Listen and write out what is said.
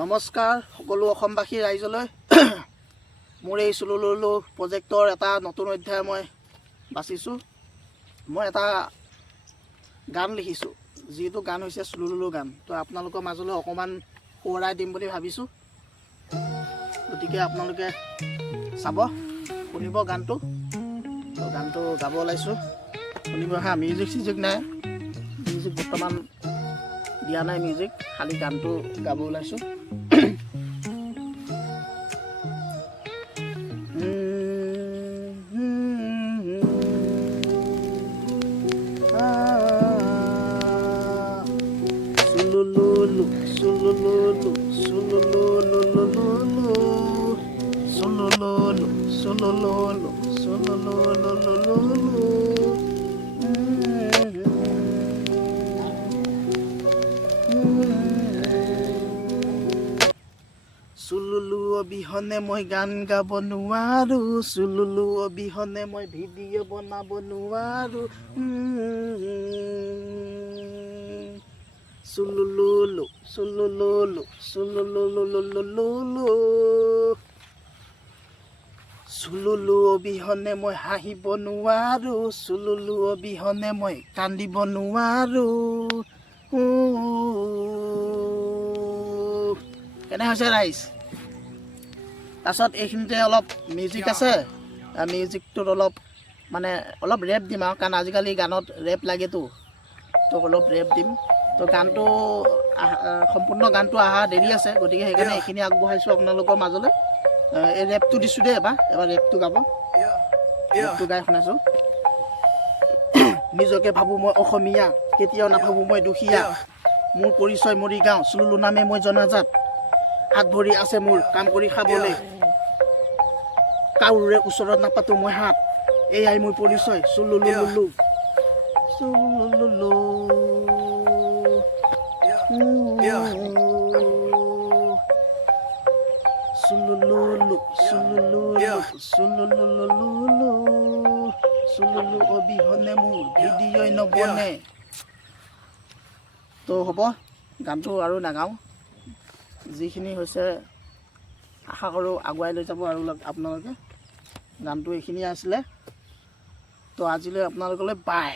নমস্কাৰ সকলো অসমবাসী ৰাইজলৈ মোৰ এই চুলুলুলু প্ৰজেক্টৰ এটা নতুন অধ্যায় মই বাছিছোঁ। মই এটা গান লিখিছোঁ, যিটো গান হৈছে চুলুলুলু গান। তো আপোনালোকৰ মাজলৈ অকণমান সোঁৱৰাই দিম বুলি ভাবিছোঁ। গতিকে আপোনালোকে চাব, শুনিব গানটো। তো গানটো গাব ওলাইছোঁ, শুনিব হা। মিউজিক চিউজিক নাই, মিউজিক বৰ্তমান দিয়া নাই, মিউজিক খালি গানটো গাব ওলাইছোঁ। Sulululu, sulululu, sulululu, sulululu, sulululu, sulululu. Sululu অবিহনে মই গান গাব নোৱাৰো, চুলুলু অবিহনে মই ভিডিঅ' বনাব নোৱাৰো। চুলুলুলু, চুলুলুলু, চুলুলুলুলুলু, চুলুলু অবিহনে মই হাঁহিব নোৱাৰো, চুলুলু অবিহনে মই কান্দিব নোৱাৰো। কেনে হৈছে ৰাইজ? তাৰপিছত এইখিনিতে অলপ মিউজিক আছে, মিউজিকটোত অলপ অলপ ৰেপ দিম আৰু, কাৰণ আজিকালি গানত ৰেপ লাগেতো, তো অলপ ৰেপ দিম। তো গানটো সম্পূৰ্ণ গানটো অহা দেৰি আছে, গতিকে সেইকাৰণে এইখিনি আগবঢ়াইছোঁ আপোনালোকৰ মাজলৈ। এই ৰেপটো দিছোঁ দেই, এবাৰ ৰেপটো গাব, ৰেপটো গাই শুনাইছোঁ। নিজকে ভাবোঁ মই অসমীয়া, কেতিয়াও নাভাবোঁ মই দুখীয়া, মোৰ পৰিচয় মৰিগাঁও, চুলুলু নামে মই জনাজাত, হাত ভৰি আছে মোৰ কাম কৰি খাবলৈ, কাৰোৰে ওচৰত নাপাতো মই হাত, এয়াই মোৰ পৰিচয় চুলুলুলু, চুলুলুলু, চুলুলুলু, চুলুলুলু, চুলুলুলুলু, চুলুলু অবিহনে মোৰ ভিডিঅ'ই নবনে। তো হ'ব, গানটো আৰু নাগাওঁ, যিখিনি হৈছে আশা কৰোঁ আগুৱাই লৈ যাব আৰু আপোনালোকে। গানটো এইখিনিয়ে আছিলে। তো আজিলৈ আপোনালোকলৈ বাই।